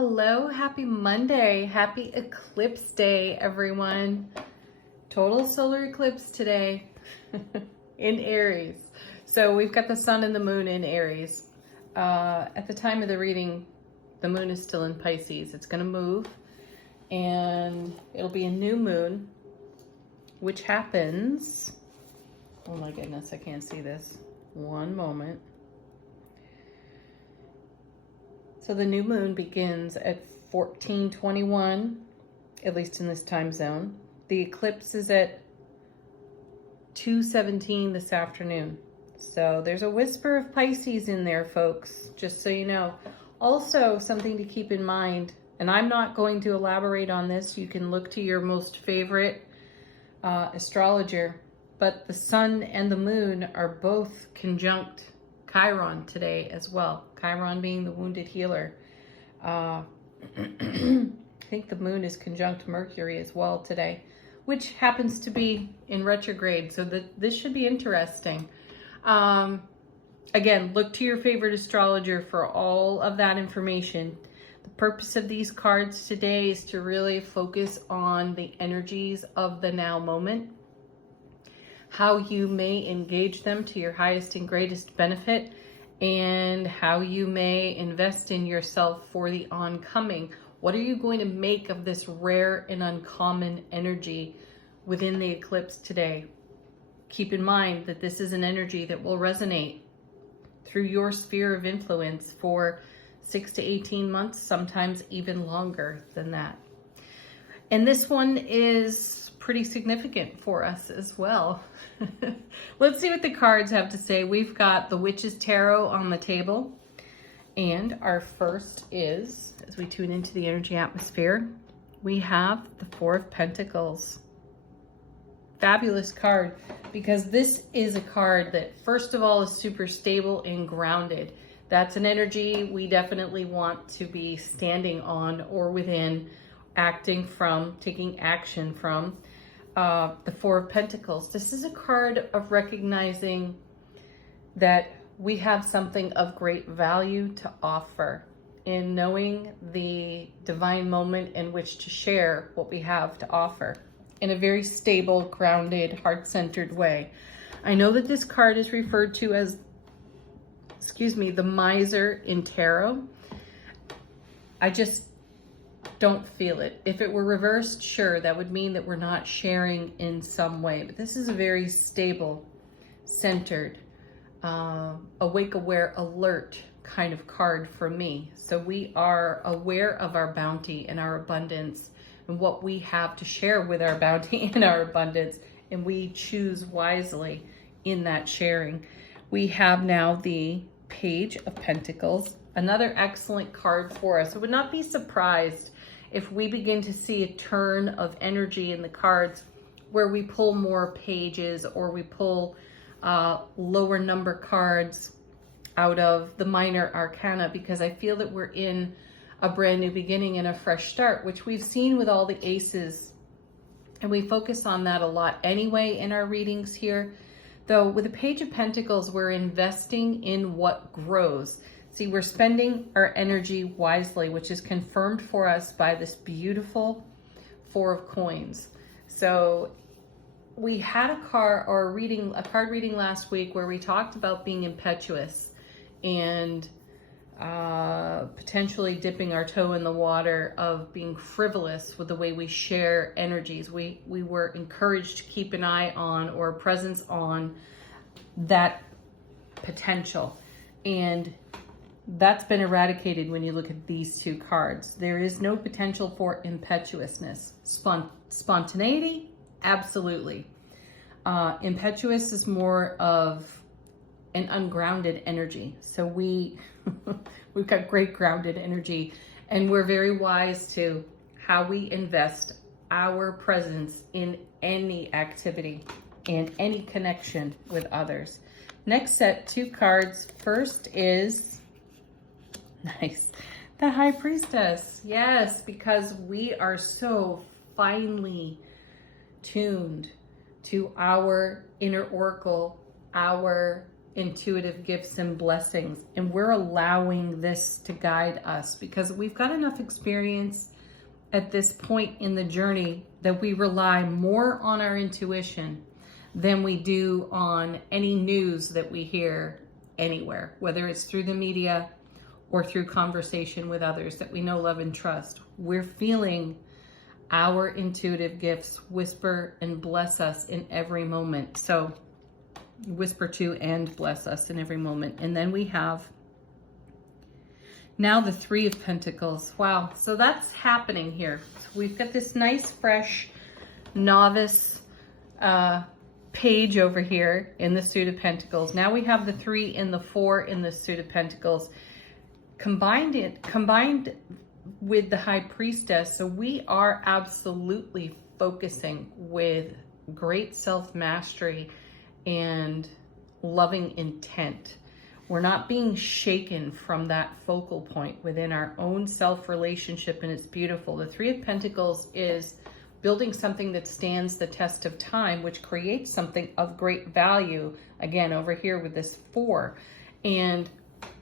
Hello, happy Monday. Happy Eclipse Day, everyone. Total solar eclipse today in Aries. So we've got the sun and the moon in Aries. At the time of the reading, the moon is still in Pisces. It's going to move and it'll be a new moon, which happens. Oh my goodness, I can't see this. One moment. So the new moon begins at 14:21, at least in this time zone. The eclipse is at 2:17 this afternoon. So there's a whisper of Pisces in there, folks, just so you know. Also, something to keep in mind, and I'm not going to elaborate on this. You can look to your most favorite astrologer, but the sun and the moon are both conjunct Chiron today as well. Chiron being the wounded healer. I think the moon is conjunct Mercury as well today, which happens to be in retrograde. So this should be interesting. Again, look to your favorite astrologer for all of that information. The purpose of these cards today is to really focus on the energies of the now moment, how you may engage them to your highest and greatest benefit, and how you may invest in yourself for the oncoming. What are you going to make of this rare and uncommon energy within the eclipse today? Keep in mind that this is an energy that will resonate through your sphere of influence for 6 to 18 months, sometimes even longer than that. And this one is pretty significant for us as well. Let's see what the cards have to say. We've got the Witch's Tarot on the table. And our first is, as we tune into the energy atmosphere, we have the Four of Pentacles. Fabulous card, because this is a card that, first of all, is super stable and grounded. That's an energy we definitely want to be standing on or within, acting from, taking action from. The Four of Pentacles. This is a card of recognizing that we have something of great value to offer in knowing the divine moment in which to share what we have to offer in a very stable, grounded, heart-centered way. I know that this card is referred to as, the miser in tarot. I just don't feel it. If it were reversed, sure, that would mean that we're not sharing in some way. But this is a very stable, centered, awake, aware, alert kind of card for me. So we are aware of our bounty and our abundance and what we have to share with our bounty and our abundance, and we choose wisely in that sharing. We have now the Page of Pentacles, another excellent card for us. I would not be surprised if we begin to see a turn of energy in the cards where we pull more pages or we pull lower number cards out of the minor arcana, because I feel that we're in a brand new beginning and a fresh start, which we've seen with all the aces. And we focus on that a lot anyway in our readings here. Though with the Page of Pentacles, we're investing in what grows. See, we're spending our energy wisely, which is confirmed for us by this beautiful Four of Coins. So we had a card reading last week where we talked about being impetuous and potentially dipping our toe in the water of being frivolous with the way we share energies. We were encouraged to keep an eye on or a presence on that potential. And that's been eradicated when you look at these two cards. There is no potential for impetuousness. Spontaneity, absolutely. Impetuous is more of an ungrounded energy. So we've got great grounded energy, and we're very wise to how we invest our presence in any activity and any connection with others. Next set, two cards. First is, nice, the High Priestess. Yes, because we are so finely tuned to our inner oracle, our intuitive gifts and blessings, and we're allowing this to guide us because we've got enough experience at this point in the journey that we rely more on our intuition than we do on any news that we hear anywhere, whether it's through the media or through conversation with others that we know, love, and trust. We're feeling our intuitive gifts whisper and bless us in every moment. So whisper to and bless us in every moment. And then we have now the Three of Pentacles. Wow. So that's happening here. So we've got this nice, fresh novice page over here in the Suit of Pentacles. Now we have the 3 and the 4 in the Suit of Pentacles. Combined with the High Priestess. So we are absolutely focusing with great self-mastery and loving intent. We're not being shaken from that focal point within our own self-relationship, and it's beautiful. The Three of Pentacles is building something that stands the test of time, which creates something of great value, again, over here with this 4. And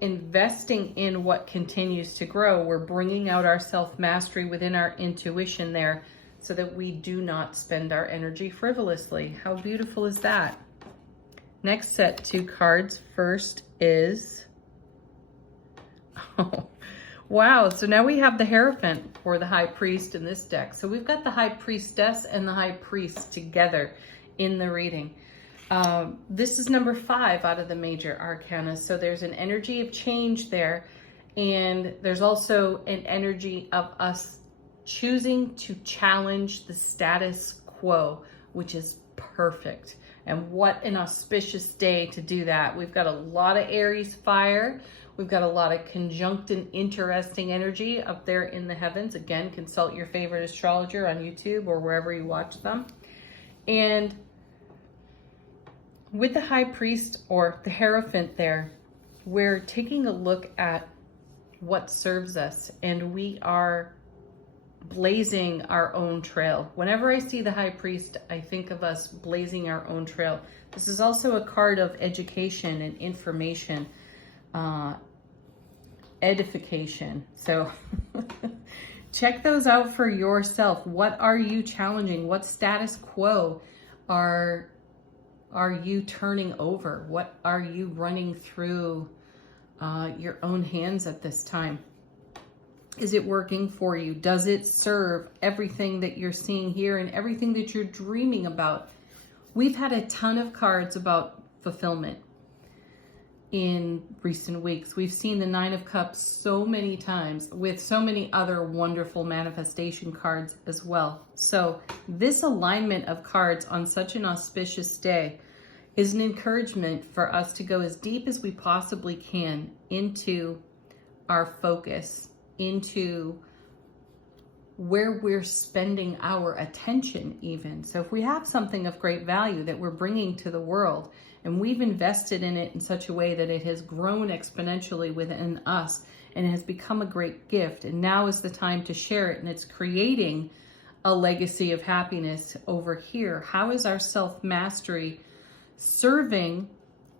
investing in what continues to grow, we're bringing out our self-mastery within our intuition there so that we do not spend our energy frivolously. How beautiful is that? Next set 2 cards. First is, oh, wow. So now we have the Hierophant for the High Priest in this deck. So we've got the High Priestess and the High Priest together in the reading. This is number 5 out of the major arcana. So there's an energy of change there. And there's also an energy of us choosing to challenge the status quo, which is perfect. And what an auspicious day to do that. We've got a lot of Aries fire. We've got a lot of conjunct and interesting energy up there in the heavens. Again, consult your favorite astrologer on YouTube or wherever you watch them. And with the High Priest or the Hierophant there, we're taking a look at what serves us, and we are blazing our own trail. Whenever I see the High Priest, I think of us blazing our own trail. This is also a card of education and information, edification. So check those out for yourself. What are you challenging? What status quo are you turning over? What are you running through your own hands at this time? Is it working for you? Does it serve everything that you're seeing here and everything that you're dreaming about? We've had a ton of cards about fulfillment in recent weeks. We've seen the 9 of Cups so many times with so many other wonderful manifestation cards as well. So this alignment of cards on such an auspicious day is an encouragement for us to go as deep as we possibly can into our focus, into where we're spending our attention even. So if we have something of great value that we're bringing to the world and we've invested in it in such a way that it has grown exponentially within us and it has become a great gift, and now is the time to share it, and it's creating a legacy of happiness over here. How is our self-mastery serving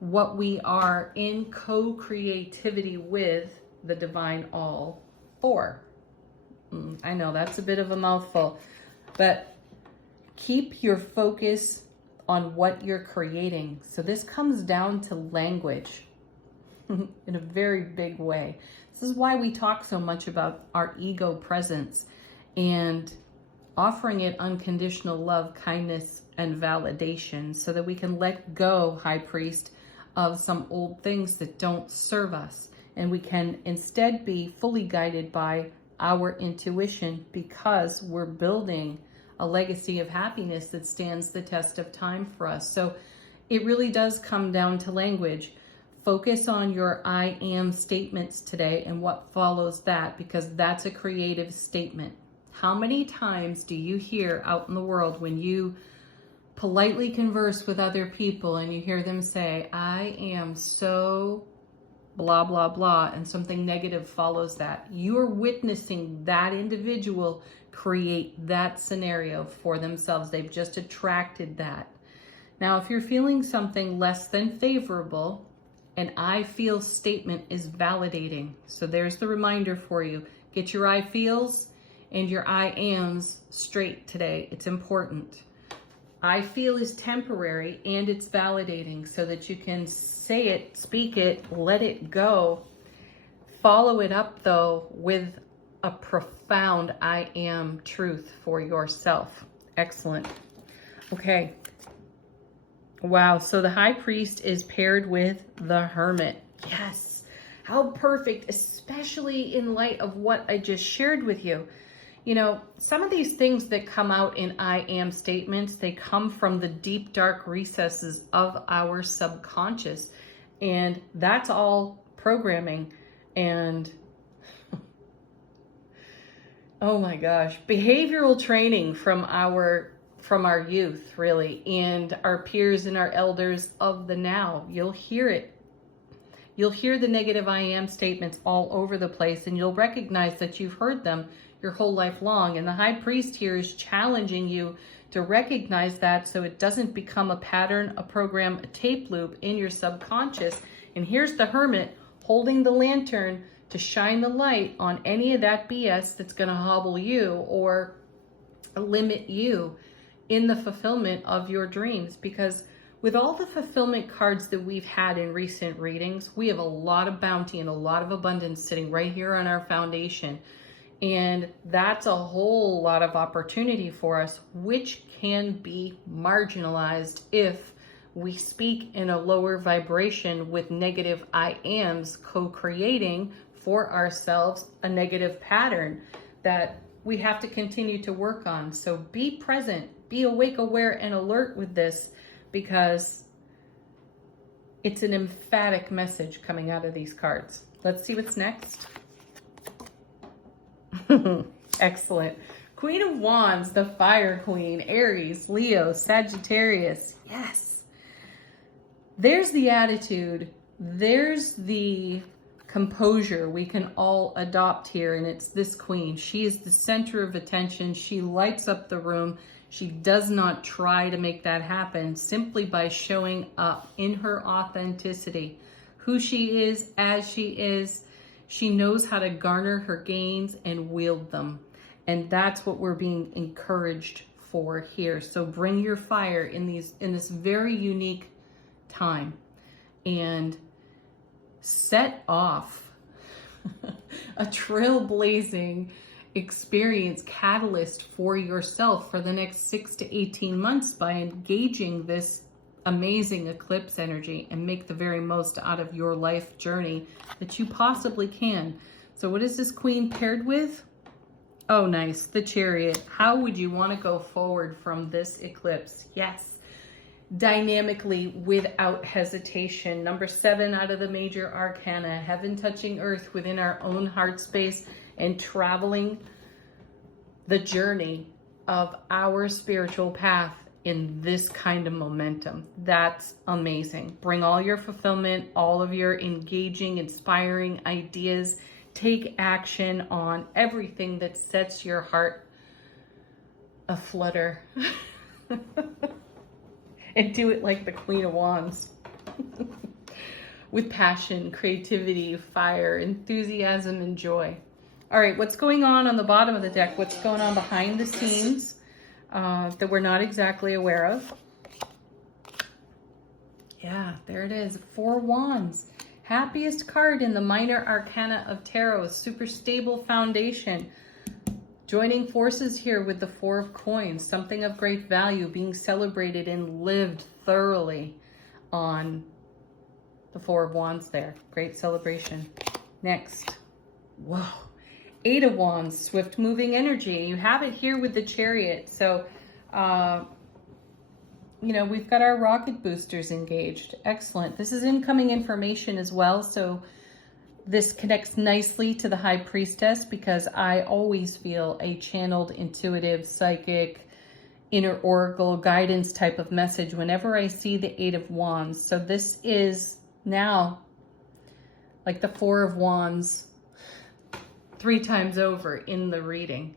what we are in co-creativity with the divine all for? I know that's a bit of a mouthful, but keep your focus on what you're creating. So this comes down to language in a very big way. This is why we talk so much about our ego presence and offering it unconditional love, kindness, and validation so that we can let go, High Priest, of some old things that don't serve us. And we can instead be fully guided by our intuition because we're building a legacy of happiness that stands the test of time for us. So it really does come down to language. Focus on your I am statements today and what follows that, because that's a creative statement. How many times do you hear out in the world when you politely converse with other people and you hear them say, I am so blah, blah, blah, and something negative follows that? You're witnessing that individual create that scenario for themselves. They've just attracted that. Now, if you're feeling something less than favorable, An I feel statement is validating. So there's the reminder for you. Get your I feels and your I ams straight today. It's important. I feel is temporary and it's validating so that you can say it, speak it, let it go. Follow it up though with a profound I am truth for yourself. Excellent. Okay. Wow. So the High Priest is paired with the Hermit. Yes. How perfect, especially in light of what I just shared with you. You know, some of these things that come out in I am statements, they come from the deep, dark recesses of our subconscious. And that's all programming. And oh my gosh, behavioral training from our youth, really, and our peers and our elders of the now. You'll hear it. You'll hear the negative I am statements all over the place, and you'll recognize that you've heard them your whole life long. And the High Priest here is challenging you to recognize that so it doesn't become a pattern, a program, a tape loop in your subconscious. And here's the Hermit holding the lantern to shine the light on any of that BS that's going to hobble you or limit you in the fulfillment of your dreams. Because with all the fulfillment cards that we've had in recent readings, we have a lot of bounty and a lot of abundance sitting right here on our foundation. And that's a whole lot of opportunity for us, which can be marginalized if we speak in a lower vibration with negative I ams, co-creating for ourselves a negative pattern that we have to continue to work on. So be present, be awake, aware, and alert with this, because it's an emphatic message coming out of these cards. Let's see what's next. Excellent. Queen of Wands, the Fire Queen, Aries, Leo, Sagittarius. Yes. There's the attitude. There's the composure we can all adopt here. And it's this queen. She is the center of attention. She lights up the room. She does not try to make that happen simply by showing up in her authenticity. Who she is, as she is. She knows how to garner her gains and wield them. And that's what we're being encouraged for here. So bring your fire in this very unique time and set off a trailblazing experience, catalyst for yourself for the next 6 to 18 months by engaging this amazing eclipse energy and make the very most out of your life journey that you possibly can. So what is this queen paired with? Oh, nice. The Chariot. How would you want to go forward from this eclipse? Yes. Dynamically, without hesitation. Number 7 out of the major arcana. Heaven touching earth within our own heart space and traveling the journey of our spiritual path in this kind of momentum. That's amazing. Bring all your fulfillment, all of your engaging, inspiring ideas. Take action on everything that sets your heart aflutter. And do it like the Queen of Wands. With passion, creativity, fire, enthusiasm, and joy. All right, what's going on the bottom of the deck? What's going on behind the scenes? That we're not exactly aware of. Yeah, there it is. 4 Wands. Happiest card in the minor arcana of tarot. Super stable foundation. Joining forces here with the 4 of Coins. Something of great value being celebrated and lived thoroughly on the 4 of Wands there. Great celebration. Next. Whoa. 8 of Wands, swift moving energy. You have it here with the Chariot. So, you know, we've got our rocket boosters engaged. Excellent. This is incoming information as well. So this connects nicely to the High Priestess, because I always feel a channeled, intuitive, psychic, inner oracle guidance type of message whenever I see the 8 of Wands. So this is now like the 4 of Wands 3 times over in the reading.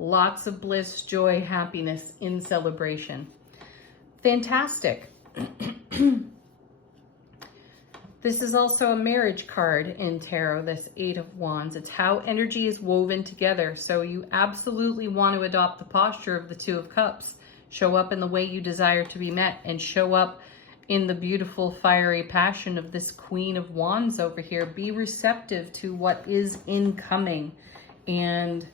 Lots of bliss, joy, happiness in celebration. Fantastic. This is also a marriage card in tarot, this Eight of Wands. It's how energy is woven together. So you absolutely want to adopt the posture of the Two of Cups. Show up in the way you desire to be met, and show up in the beautiful fiery passion of this Queen of Wands over here. Be receptive to what is incoming, and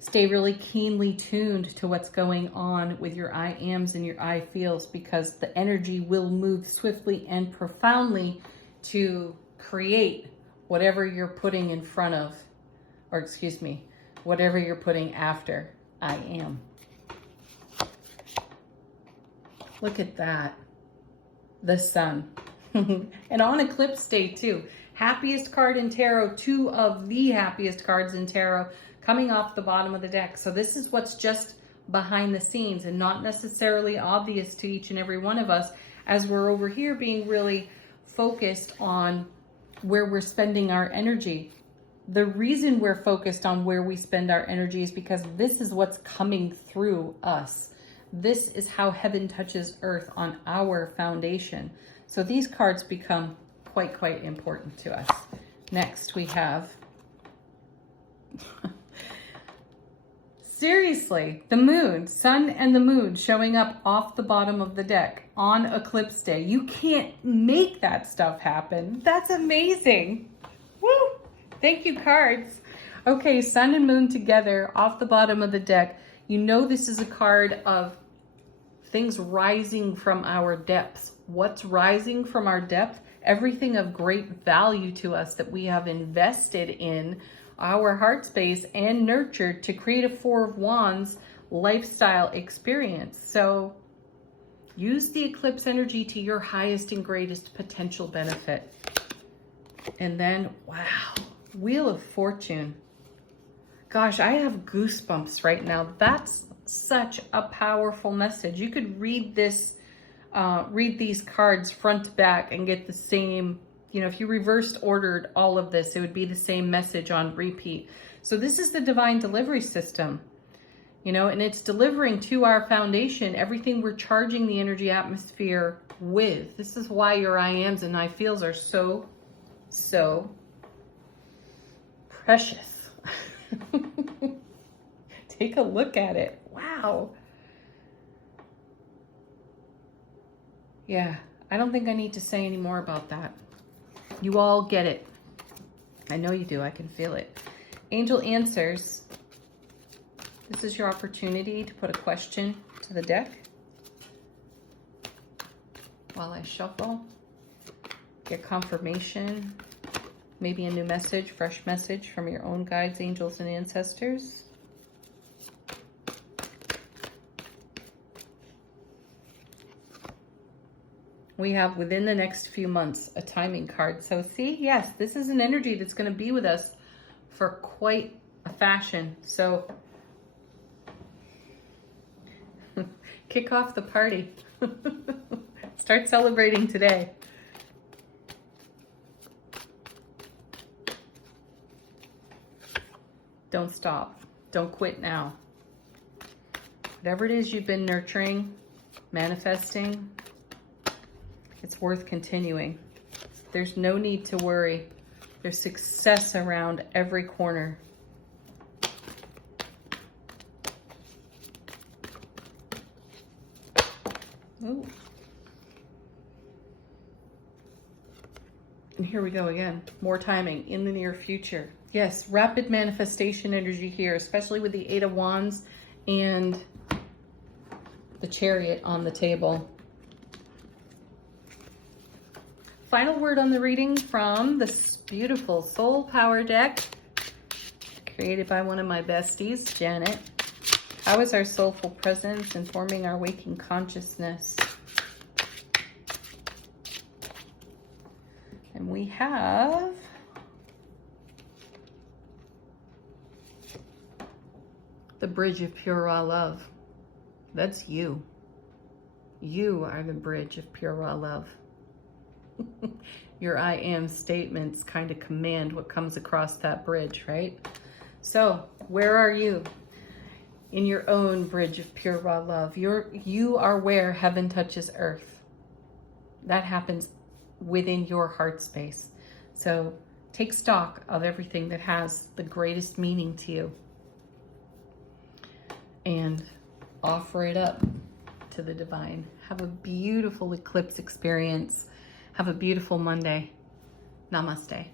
stay really keenly tuned to what's going on with your I ams and your I feels, because the energy will move swiftly and profoundly to create whatever you're putting in front of, or excuse me, whatever you're putting after I am. Look at that. The sun. And on Eclipse Day too. Happiest card in tarot, two of the happiest cards in tarot coming off the bottom of the deck. So this is what's just behind the scenes and not necessarily obvious to each and every one of us, as we're over here being really focused on where we're spending our energy. The reason we're focused on where we spend our energy is because this is what's coming through us. This is how heaven touches earth on our foundation. So these cards become quite important to us. Next we have seriously, the moon, sun and the moon showing up off the bottom of the deck on Eclipse Day. You can't make that stuff happen. That's amazing. Woo! Thank you, cards. Okay, sun and moon together off the bottom of the deck. You know this is a card of things rising from our depths. What's rising from our depth? Everything of great value to us that we have invested in our heart space and nurtured to create a Four of Wands lifestyle experience. So use the eclipse energy to your highest and greatest potential benefit. And then, wow, Wheel of Fortune. Gosh, I have goosebumps right now. That's such a powerful message. You could read this, read these cards front to back and get the same, you know, if you reversed ordered all of this, it would be the same message on repeat. So this is the divine delivery system, you know, and it's delivering to our foundation everything we're charging the energy atmosphere with. This is why your I ams and I feels are so precious. Take a look at it. Wow. Yeah, I don't think I need to say any more about that. You all get it. I know you do. I can feel it. Angel answers. This is your opportunity to put a question to the deck while I shuffle. Get confirmation. Maybe a new message, fresh message from your own guides, angels, and ancestors. We have within the next few months a timing card. So see, yes, this is an energy that's going to be with us for quite a fashion. So kick off the party. Start celebrating today. Don't stop. Don't quit now. Whatever it is you've been nurturing, manifesting, it's worth continuing. There's no need to worry. There's success around every corner. Ooh. And here we go again. More timing in the near future. Yes, rapid manifestation energy here, especially with the Eight of Wands and the Chariot on the table. Final word on the reading from this beautiful Soul Power deck, created by one of my besties, Janet. How is our soulful presence informing our waking consciousness? And we have the Bridge of Pure Raw Love. That's you. You are the bridge of pure raw love. Your I am statements kind of command what comes across that bridge, right? So where are you in your own bridge of pure raw love? You are where heaven touches earth. That happens within your heart space. So take stock of everything that has the greatest meaning to you and offer it up to the divine. Have a beautiful eclipse experience. Have a beautiful Monday. Namaste.